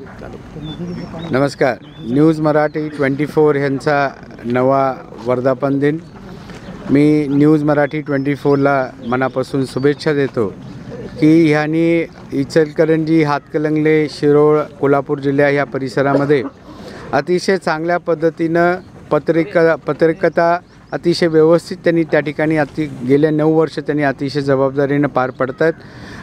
नमस्कार. न्यूज मराठी 24 यांचा नवा वर्धापन दिन. मी न्यूज मराठी 24ला मनापासून शुभेच्छा देतो की ह्यांनी इचलकरंजी, हातकणंगले, शिरोळ, कोल्हापूर जिल्हा ह्या परिसरामध्ये अतिशय चांगल्या पद्धतीनं पत्रकारिता अतिशय व्यवस्थित त्यांनी त्या ठिकाणी गेल्या 9 वर्ष त्यांनी अतिशय जबाबदारीनं पार पडतात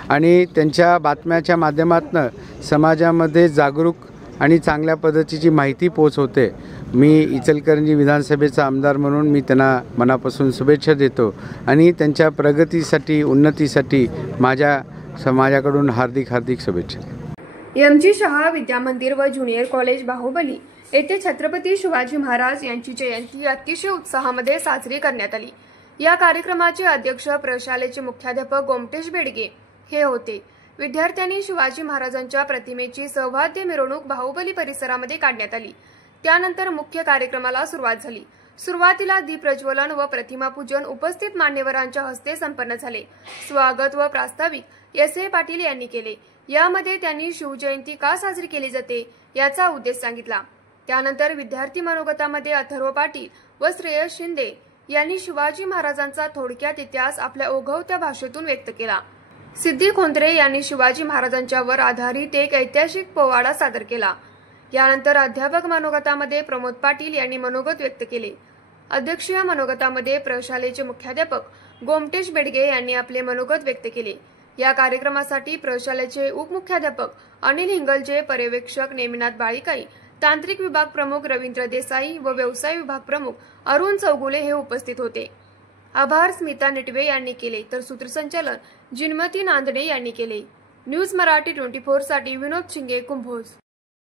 आणि त्यांच्या बातम्याच्या माध्यमातून समाजामध्ये जागरूक आणि चांगल्या पद्धतीची माहिती पोहोचवते. मी इचलकरंजी विधानसभेचा आमदार म्हणून मी त्यांना मनापासून शुभेच्छा देतो आणि त्यांच्या प्रगतीसाठी, उन्नतीसाठी माझ्याकडून हार्दिक शुभेच्छा. एम.जी. शहा विद्यामंदिर व ज्युनियर कॉलेज बाहुबली येथे छत्रपती शिवाजी महाराज यांची जयंती अतिशय उत्साहामध्ये साजरी करण्यात आली. या कार्यक्रमाचे अध्यक्ष प्रशालेचे मुख्याध्यापक गोमटेश बेडगे हे होते. विद्यार्थ्यांनी शिवाजी महाराजांच्या प्रतिमेची सौवाद्य मिरवणूक बाहुबली परिसरामध्ये काढण्यात आली. त्यानंतर मुख्य कार्यक्रमाला सुरुवात झाली. सुरुवातीला दीप प्रज्वलन व प्रतिमा पूजन उपस्थित मान्यवरांच्या हस्ते संपन्न झाले. स्वागत व प्रास्ताविक एस.ए. पाटील यांनी केले. यामध्ये त्यांनी शिवजयंती का साजरी केली जाते याचा उद्देश सांगितला. त्यानंतर विद्यार्थी मनोगतामध्ये अथर्व पाटील व श्रेयस शिंदे यांनी शिवाजी महाराजांचा थोडक्यात इतिहास आपल्या ओघवत्या भाषेतून व्यक्त केला. सिद्धी खोंत्रे यांनी शिवाजी महाराजांच्यावर आधारित एक ऐतिहासिक पोवाडा सादर केला. यानंतर अध्यापक मनोगतामध्ये प्रमोद पाटील यांनी मनोगत व्यक्त केले. अध्यक्षीय मनोगतामध्ये प्रशालेचे मुख्याध्यापक गोमटेश बेडगे यांनी आपले मनोगत व्यक्त केले. या कार्यक्रमासाठी प्रशालेचे उपमुख्याध्यापक अनिल हिंगलजे, पर्यवेक्षक नेमिनाथ बाळीकाई, तांत्रिक विभाग प्रमुख रवींद्र देसाई व व्यवसाय विभाग प्रमुख अरुण चौगुले हे उपस्थित होते. आभार स्मिता निटवे यांनी केले तर सूत्रसंचालन जिनमती नांदणे यांनी केले. न्यूज मराठी 24 साठी विनोद शिंगे, कुंभोज.